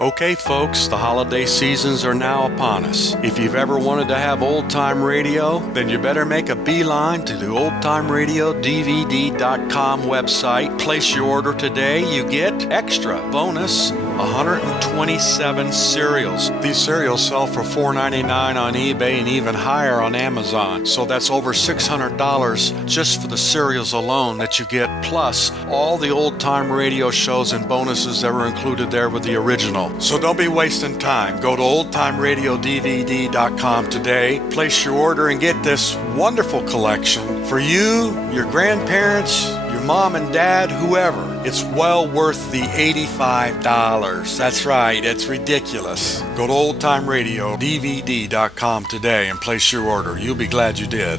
Okay, folks, the holiday seasons are now upon us. If you've ever wanted to have old-time radio, then you better make a beeline to the oldtimeradiodvd.com website. Place your order today. You get extra bonus 127 cereals. These cereals sell for $4.99 on eBay and even higher on Amazon. So that's over $600 just for the cereals alone that you get, plus all the old-time radio shows and bonuses that were included there with the original. So don't be wasting time. Go to oldtimeradiodvd.com today, place your order, and get this wonderful collection for you, your grandparents, your mom and dad, whoever. It's well worth the $85. That's right, it's ridiculous. Go to oldtimeradiodvd.com today and place your order. You'll be glad you did.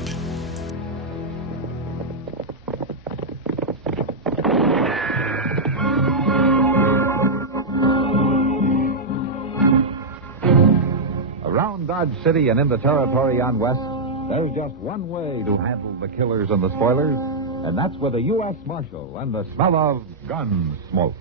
Dodge City and in the territory on West, there's just one way to handle the killers and the spoilers, and that's with a U.S. Marshal and the smell of Gunsmoke.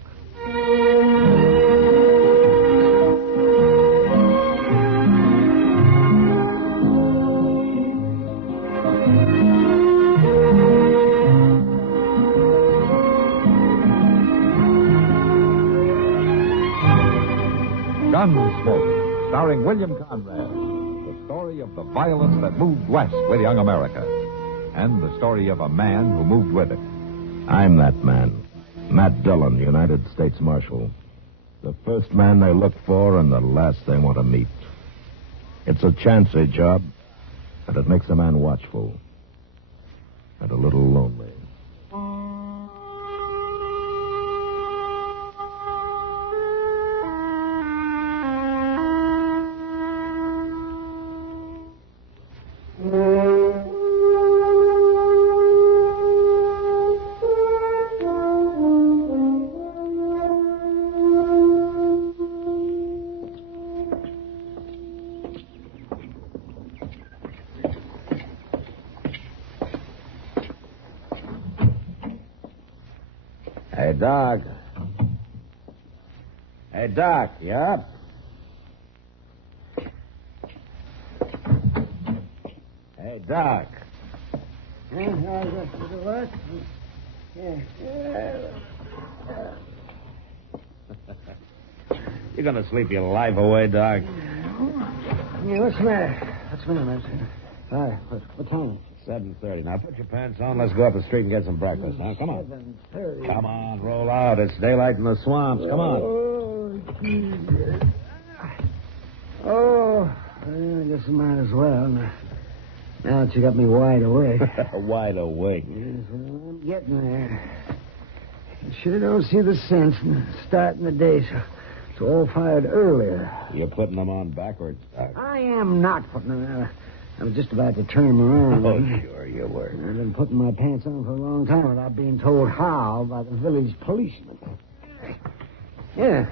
Gunsmoke, starring William Conrad. The story of the violence that moved west with young America. And the story of a man who moved with it. I'm that man. Matt Dillon, United States Marshal. The first man they look for and the last they want to meet. It's a chancy job, and it makes a man watchful. And a little lonely. Hey, Doc. Hey, Doc, you up? Hey, Doc. What? You gonna sleep your life away, Doc? Yeah, what's the matter? What's the matter, man? All right, what time is it? 7:30. Now put your pants on. Let's go up the street and get some breakfast. Now, come on. 7:30. Come on, roll out. It's daylight in the swamps. Come on. Oh, Jesus. Oh, I guess I might as well. Now that you got me wide awake. Wide awake. Yes, well, I'm getting there. You sure don't see the sense in starting the day, so it's all fired earlier. You're putting them on backwards, Doc. I am not putting them out. I was just about to turn them around. Oh, sure you were. I've been putting my pants on for a long time without being told how by the village policeman. Yeah.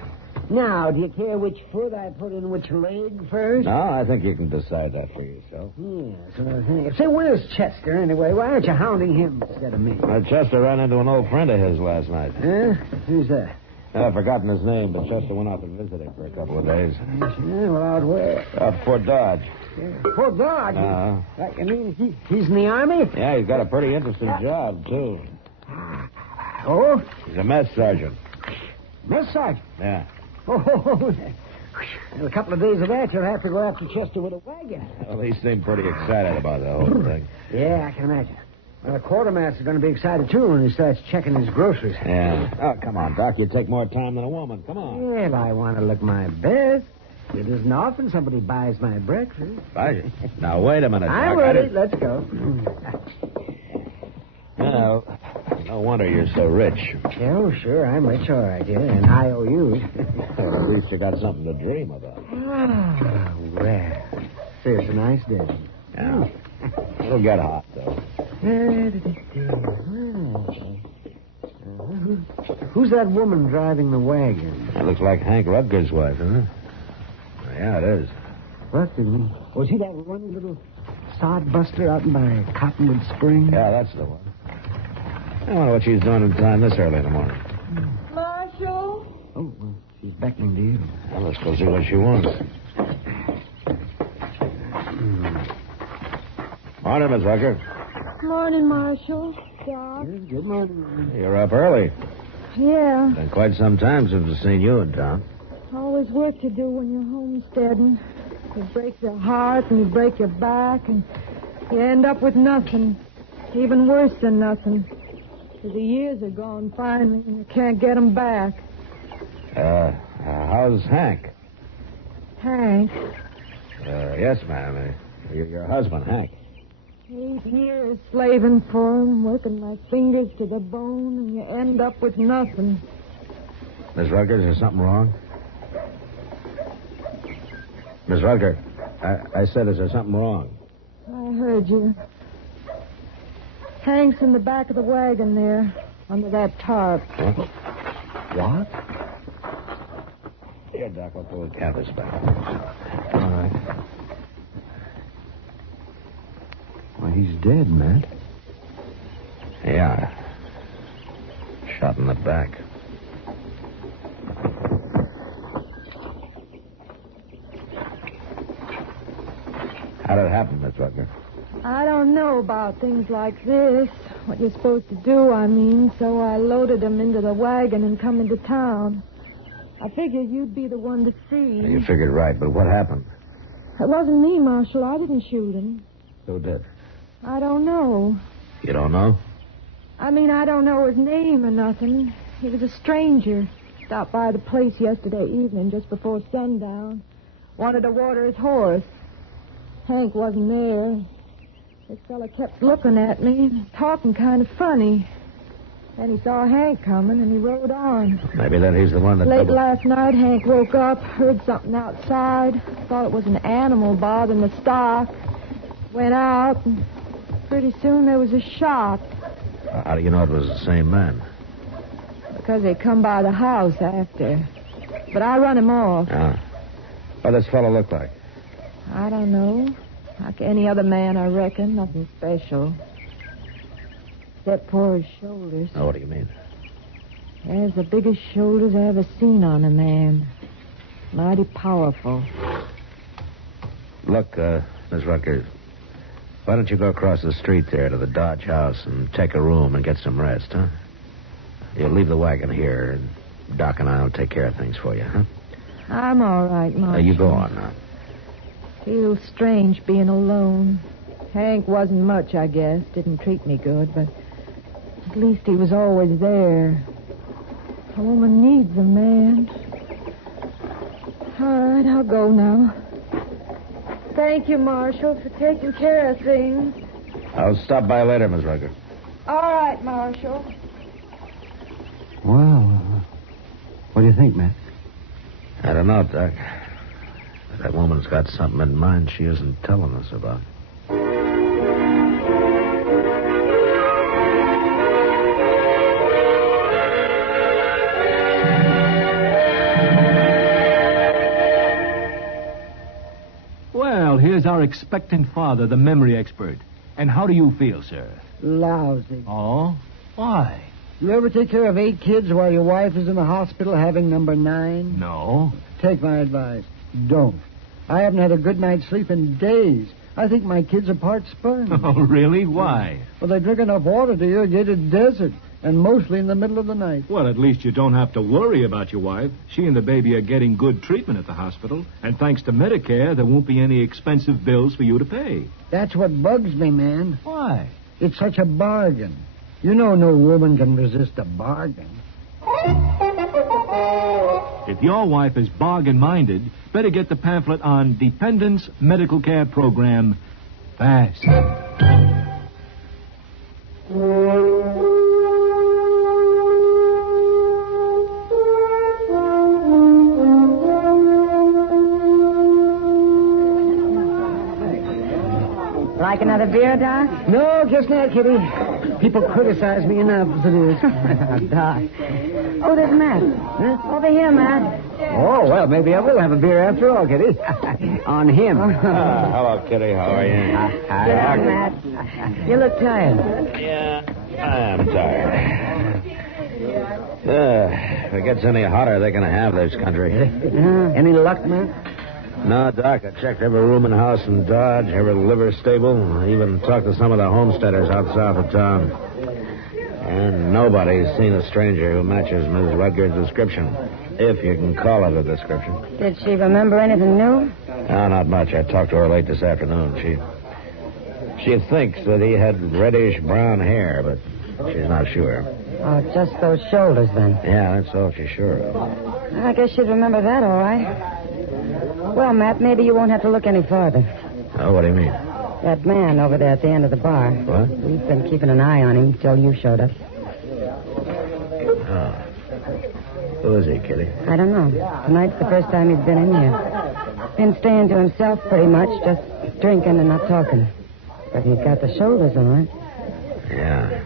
Now, do you care which foot I put in which leg first? No, I think you can decide that for yourself. Yeah, that's what I was thinking. Say, where's Chester, anyway? Why aren't you hounding him instead of me? Chester ran into an old friend of his last night. Huh? Who's that? I've forgotten his name, but Chester went out to visit him for a couple of days. Yeah, well, out where? Out Fort Dodge. Yeah. Fort Dodge? Uh-huh. You mean he's in the Army? Yeah, he's got a pretty interesting job, too. Oh? He's a mess sergeant. Mess sergeant? Yeah. Oh, in a couple of days of that, you'll have to go after Chester with a wagon. Well, he seemed pretty excited about the whole thing. Yeah, I can imagine. Well, the quartermaster's going to be excited, too, when he starts checking his groceries. Yeah. Oh, come on, Doc. You take more time than a woman. Come on. Well, I want to look my best. It isn't often somebody buys my breakfast. Buys it? Now, wait a minute, Doc. I'm ready. Let's go. Well, no wonder you're so rich. Oh, sure, I'm rich, all right, yeah, and IOUs. Well, at least you got something to dream about. Ah, well, it's a nice day. Yeah. It'll get hot, though. Who's that woman driving the wagon? It looks like Hank Rutger's wife, isn't it? Yeah, it is. Rutger? Was he that one little sod buster out by Cottonwood Springs? Yeah, that's the one. I wonder what she's doing in time this early in the morning. Marshal? Oh, She's beckoning to you. Well, let's go see what she wants. Morning, Miss Rucker. Morning, Marshal. Doc. Good morning. You're up early. Yeah. Been quite some time since I've seen you in town. Always work to do when you're homesteading. You break your heart and you break your back and you end up with nothing. Even worse than nothing. 'Cause the years are gone finally and you can't get 'em back. How's Hank? Hank, Yes, ma'am. Your husband, Hank. 8 years slaving for him, working my fingers to the bone, and you end up with nothing. Miss Rucker, is there something wrong? Miss Rucker, I said, is there something wrong? I heard you. Hank's in the back of the wagon there, under that tarp. What? Here, Doc, we'll pull the canvas back. All right. Well, he's dead, Matt. Yeah. Shot in the back. How'd it happen, Miss Rucker? I don't know about things like this. What you're supposed to do, I mean. So I loaded him into the wagon and come into town. I figured you'd be the one to see. You figured right, but what happened? It wasn't me, Marshal. I didn't shoot him. Who did? I don't know. You don't know? I mean, I don't know his name or nothing. He was a stranger. Stopped by the place yesterday evening just before sundown. Wanted to water his horse. Hank wasn't there. This fella kept looking at me, talking kind of funny. Then he saw Hank coming, and he rode on. Maybe that he's the one that... Late last night, Hank woke up, heard something outside. Thought it was an animal bothering the stock. Went out, and pretty soon there was a shot. How do you know it was the same man? Because they come by the house after. But I run him off. Ah. What does this fellow look like? I don't know. Like any other man, I reckon. Nothing special. Except for his shoulders. Oh, what do you mean? He has the biggest shoulders I ever seen on a man. Mighty powerful. Look, Miss Rucker, why don't you go across the street there to the Dodge house and take a room and get some rest, huh? You'll leave the wagon here, and Doc and I will take care of things for you, huh? I'm all right, Marshal. You go on now. Feels strange being alone. Hank wasn't much, I guess. Didn't treat me good, but at least he was always there. A woman needs a man. All right, I'll go now. Thank you, Marshal, for taking care of things. I'll stop by later, Miss Rucker. All right, Marshal. Well, what do you think, Matt? I don't know, Doc. That woman's got something in mind she isn't telling us about. Well, here's our expectant father, the memory expert. And how do you feel, sir? Lousy. Oh? Why? You ever take care of 8 kids while your wife is in the hospital having number 9? No. Take my advice. Don't. I haven't had a good night's sleep in days. I think my kids are part sperm. Oh, really? Why? Well, they drink enough water to irrigate a desert, and mostly in the middle of the night. Well, at least you don't have to worry about your wife. She and the baby are getting good treatment at the hospital. And thanks to Medicare, there won't be any expensive bills for you to pay. That's what bugs me, man. Why? It's such a bargain. You know no woman can resist a bargain. If your wife is bargain-minded, better get the pamphlet on Dependents Medical Care Program fast. Like another beer, Doc? No, just not, Kitty. People criticize me enough as it is. Doc. Oh, there's Matt. Huh? Over here, Matt. Oh, well, maybe I will have a beer after all, Kitty. On him. Hello, Kitty. How are you? Sit down, Matt. You look tired. Yeah, I am tired. If it gets any hotter, they're going to have this country. Any luck, Matt? No, Doc, I checked every room and house in Dodge, every liver stable. I even talked to some of the homesteaders out south of town. And nobody's seen a stranger who matches Miss Rutgers' description, if you can call it a description. Did she remember anything new? No, not much. I talked to her late this afternoon. She thinks that he had reddish brown hair, but she's not sure. Oh, just those shoulders, then. Yeah, that's all she's sure of. I guess she'd remember that, all right. Well, Matt, maybe you won't have to look any farther. Oh, what do you mean? That man over there at the end of the bar. What? We've been keeping an eye on him till you showed up. Oh. Who is he, Kitty? I don't know. Tonight's the first time he's been in here. Been staying to himself pretty much, just drinking and not talking. But he's got the shoulders all right. Yeah.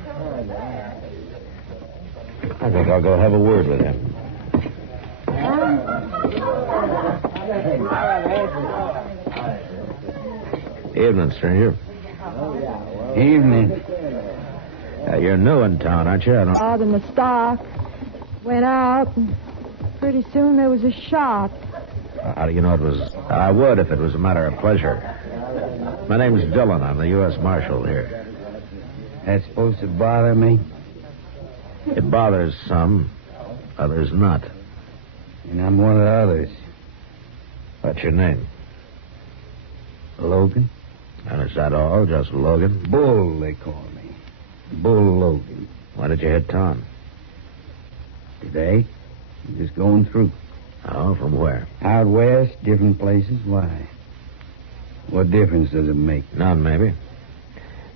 I think I'll go have a word with him. Evening, stranger. Evening. You're new in town, aren't you? Out in the stock. Went out, and pretty soon there was a shot. How do you know it was... I would if it was a matter of pleasure. My name's Dillon. I'm the U.S. Marshal here. That's supposed to bother me? It bothers some, others not. And I'm one of the others. What's your name? Logan? And is that all? Just Logan? Bull, they call me. Bull Logan. Why did you hit town? Today, I'm just going through. Oh, from where? Out west, different places. Why? What difference does it make? None, maybe.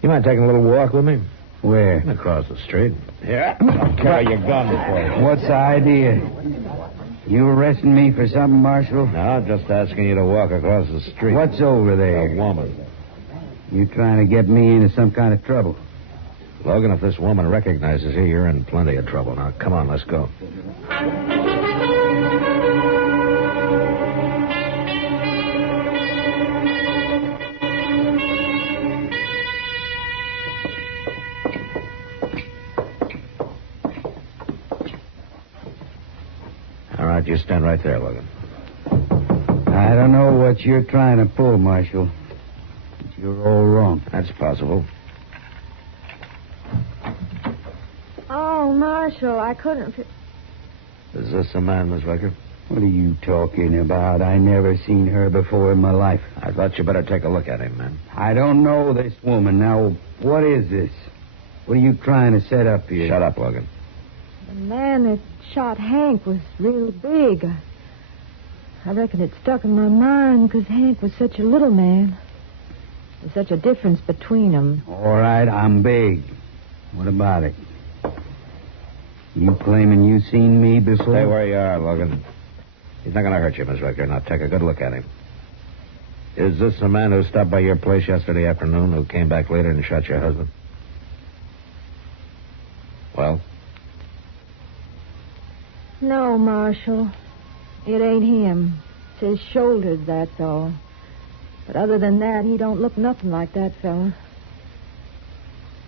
You mind taking a little walk with me? Where? Across the street. Yeah. Don't carry your gun before you. What's the idea? You arresting me for something, Marshal? No, just asking you to walk across the street. What's over there? A woman. You trying to get me into some kind of trouble? Logan, if this woman recognizes you, you're in plenty of trouble. Now, come on, let's go. All right, you stand right there, Logan. I don't know what you're trying to pull, Marshal. But you're all wrong. That's possible. Oh, Marshal, I couldn't... Is this the man, Miss Riker? What are you talking about? I never seen her before in my life. I thought you better take a look at him, man. I don't know this woman. Now, what is this? What are you trying to set up here? Shut up, Logan. The man that shot Hank was real big. I reckon it stuck in my mind because Hank was such a little man. There's such a difference between them. All right, I'm big. What about it? You claiming you seen me before? Stay where you are, Logan. He's not going to hurt you, Miss Riker. Now, take a good look at him. Is this the man who stopped by your place yesterday afternoon who came back later and shot your husband? Well? No, Marshal. It ain't him. It's his shoulders, that's all. But other than that, he don't look nothing like that fella.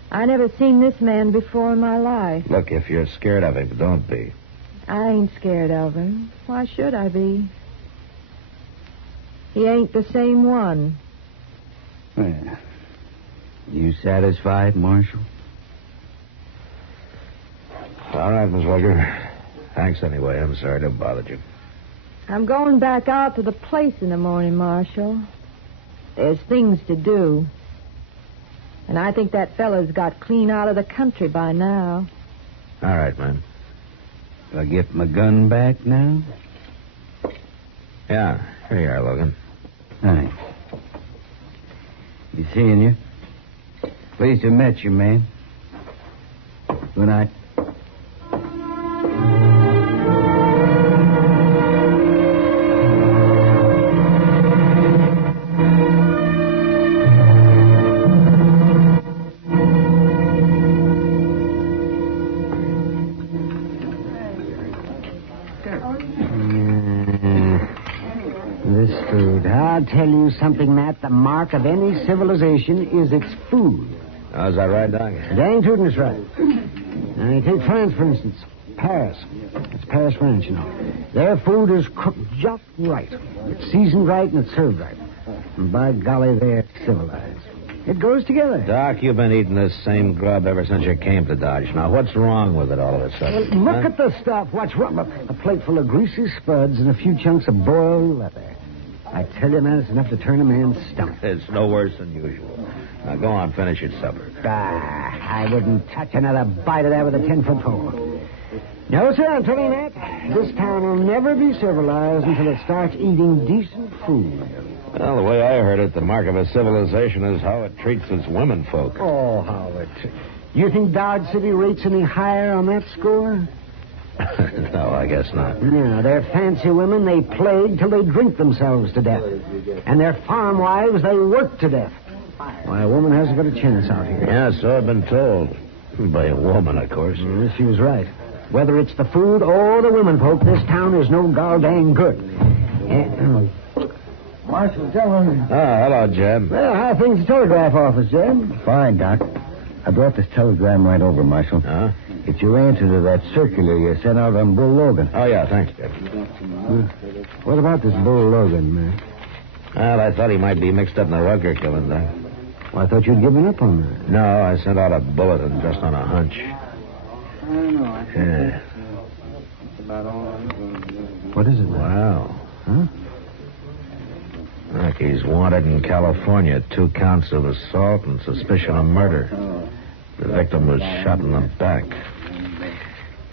I never seen this man before in my life. Look, if you're scared of him, don't be. I ain't scared of him. Why should I be? He ain't the same one. Well, you satisfied, Marshal? All right, Miss Riker. Thanks anyway. I'm sorry to have bothered you. I'm going back out to the place in the morning, Marshal. There's things to do. And I think that fella's got clean out of the country by now. All right, man. Do I get my gun back now? Yeah, here you are, Logan. Thanks. Be seeing you. Pleased to have met you, man. Good night. This food. I'll tell you something, Matt. The mark of any civilization is its food. How's that right, Doc? Dang tootin' is right. Now, you take France, for instance. Paris. It's Paris French, you know. Their food is cooked just right. It's seasoned right and it's served right. And by golly, they're civilized. It goes together. Doc, you've been eating this same grub ever since you came to Dodge. Now, what's wrong with it all of a sudden? Well, look at the stuff. What's wrong? A plate full of greasy spuds and a few chunks of boiled leather. I tell you, man, it's enough to turn a man's stomach. It's no worse than usual. Now, go on, finish your supper. I wouldn't touch another bite of that with a 10-foot pole. No, sir, I'm telling you that. This town will never be civilized until it starts eating decent food. Well, the way I heard it, the mark of a civilization is how it treats its women folk. Oh, Howard. You think Dodge City rates any higher on that score? No, I guess not. No, they're fancy women. They plague till they drink themselves to death. And their farm wives, they work to death. Why, a woman hasn't got a chance out here. Yeah, so I've been told. By a woman, of course. Yes, she was right. Whether it's the food or the women folk, this town is no goddamn good. Marshal Dillon. Oh, hello, Jeb. Well, how are things at the telegraph office, Jeb? Fine, Doc. I brought this telegram right over, Marshal. Huh? It's your answer to that circular you sent out on Bull Logan. Oh, yeah, thanks, Jeb. What about this Bull Logan, man? Well, I thought he might be mixed up in the Rutger killing, Doc. Well, I thought you'd given up on that. No, I sent out a bulletin just on a hunch. Yeah. What is it, man? Wow. Huh? Look, he's wanted in California. 2 counts of assault and suspicion of murder. The victim was shot in the back.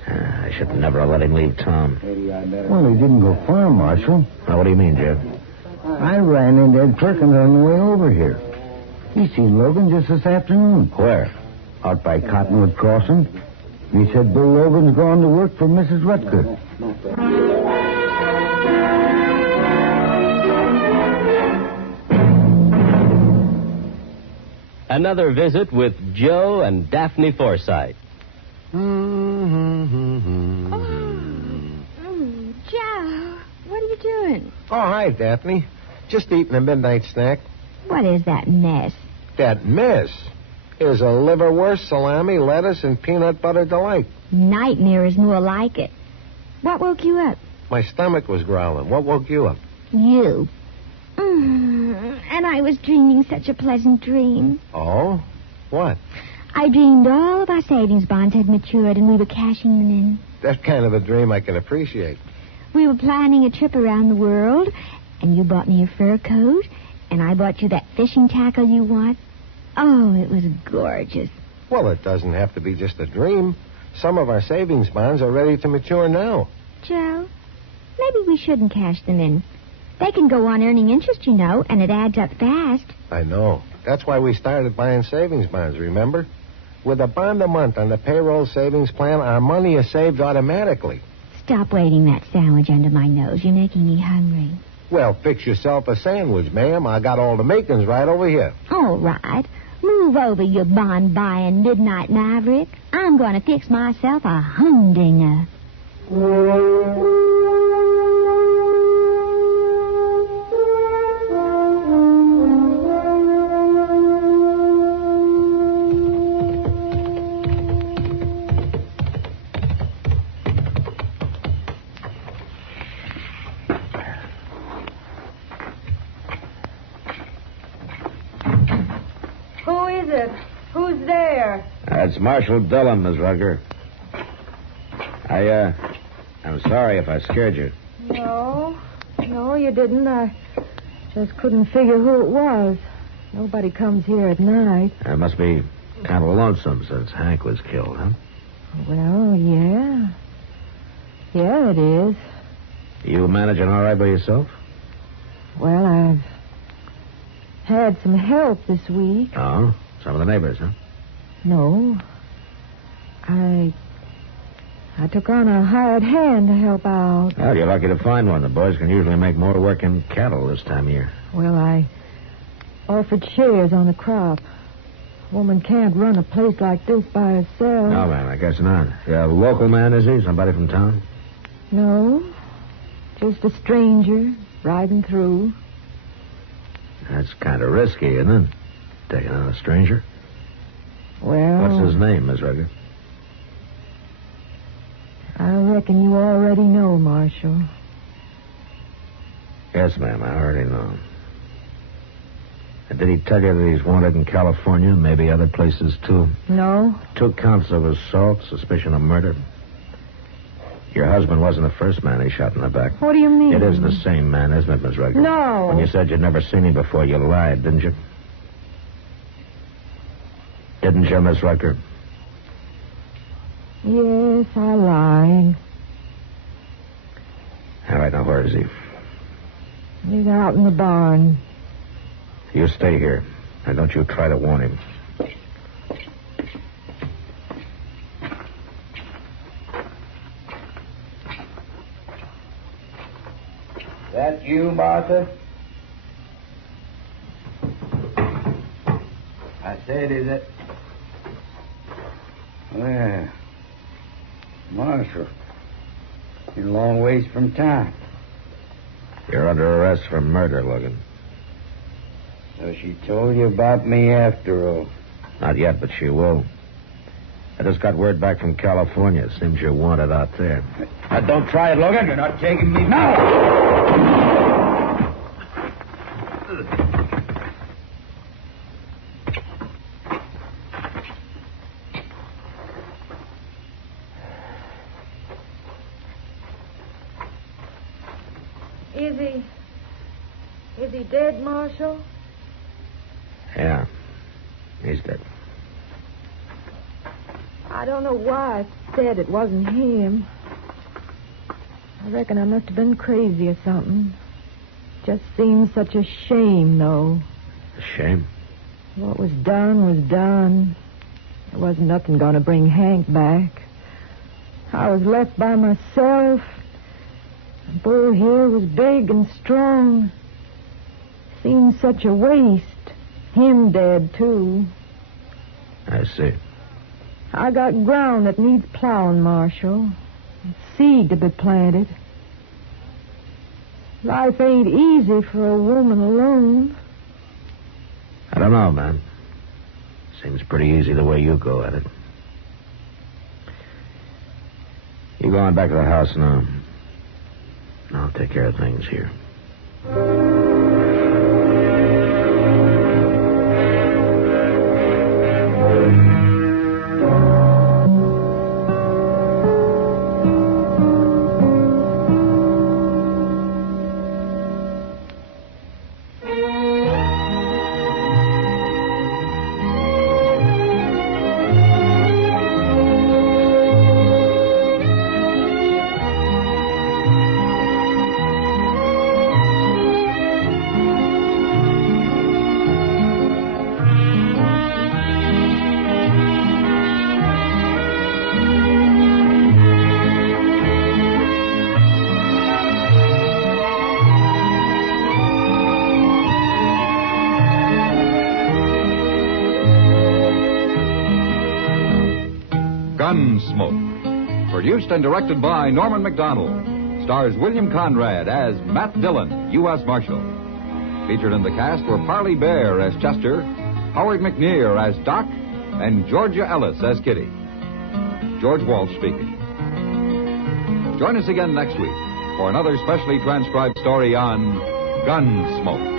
I should never have let him leave town. Well, he didn't go far, Marshal. Now, what do you mean, Jeb? I ran into Ed Perkins on the way over here. He seen Logan just this afternoon. Where? Out by Cottonwood Crossing. He said Bill Logan's gone to work for Mrs. Rutger. Another visit with Joe and Daphne Forsythe. Joe, what are you doing? Oh, hi, Daphne. Just eating a midnight snack. What is that mess? That mess is a liverwurst, salami, lettuce, and peanut butter delight. Nightmare is more like it. What woke you up? My stomach was growling. What woke you up? You. And I was dreaming such a pleasant dream. Oh? What? I dreamed all of our savings bonds had matured and we were cashing them in. That kind of a dream I can appreciate. We were planning a trip around the world, and you bought me a fur coat, and I bought you that fishing tackle you want. Oh, it was gorgeous. Well, it doesn't have to be just a dream. Some of our savings bonds are ready to mature now. Joe, maybe we shouldn't cash them in. They can go on earning interest, you know, and it adds up fast. I know. That's why we started buying savings bonds, remember? With a bond a month on the payroll savings plan, our money is saved automatically. Stop waiting that sandwich under my nose. You're making me hungry. Well, fix yourself a sandwich, ma'am. I got all the makings right over here. All right. Move over, you bond-buying midnight maverick. I'm going to fix myself a humdinger. Who is it? Who's there? It's Marshal Dillon, Miss Rutger. I'm sorry if I scared you. No, you didn't. I just couldn't figure who it was. Nobody comes here at night. It must be kind of lonesome since Hank was killed, huh? Well, yeah. Yeah, it is. You managing all right by yourself? Well, I've had some help this week. Oh, some of the neighbors, huh? No. I took on a hired hand to help out. Well, you're lucky to find one. The boys can usually make more work in cattle this time of year. Well, I offered shares on the crop. A woman can't run a place like this by herself. No, man, I guess not. A local man, is he? Somebody from town? No. Just a stranger riding through. That's kind of risky, isn't it? Taking on a stranger. Well... What's his name, Miss Rutger? reckon you already know, Marshal. Yes, ma'am, I already know. And did he tell you that he's wanted in California, maybe other places, too? No. 2 counts of assault, suspicion of murder. Your husband wasn't the first man he shot in the back. What do you mean? It is the same man, isn't it, Miss Rucker? No. When you said you'd never seen him before, you lied, didn't you? Didn't you, Miss Rucker? Yes, I lied. All right, now, where is he? He's out in the barn. You stay here, and don't you try to warn him. That you, Martha? I said, is it? Well, Marshal, you're a long ways from town. You're under arrest for murder, Logan. So she told you about me after all. Not yet, but she will. I just got word back from California. Seems you're wanted out there. Now, don't try it, Logan. You're not taking me now. Is he dead, Marshal? Yeah, he's dead. I don't know why I said it wasn't him. I reckon I must have been crazy or something. Just seemed such a shame, though. A shame? What was done was done. There wasn't nothing going to bring Hank back. I was left by myself. The bull here was big and strong. Seemed such a waste. Him dead, too. I see. I got ground that needs plowing, Marshal. Seed to be planted. Life ain't easy for a woman alone. I don't know, man. Seems pretty easy the way you go at it. You go on back to the house now. I'll take care of things here. Gunsmoke, produced and directed by Norman McDonald, stars William Conrad as Matt Dillon, U.S. Marshal. Featured in the cast were Parley Bear as Chester, Howard McNear as Doc, and Georgia Ellis as Kitty. George Walsh speaking. Join us again next week for another specially transcribed story on Gunsmoke.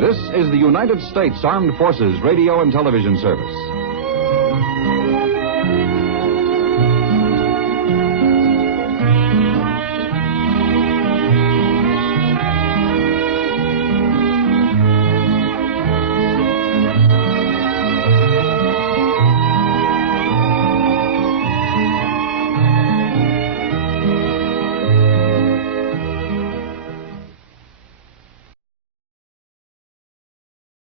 This is the United States Armed Forces Radio and Television Service.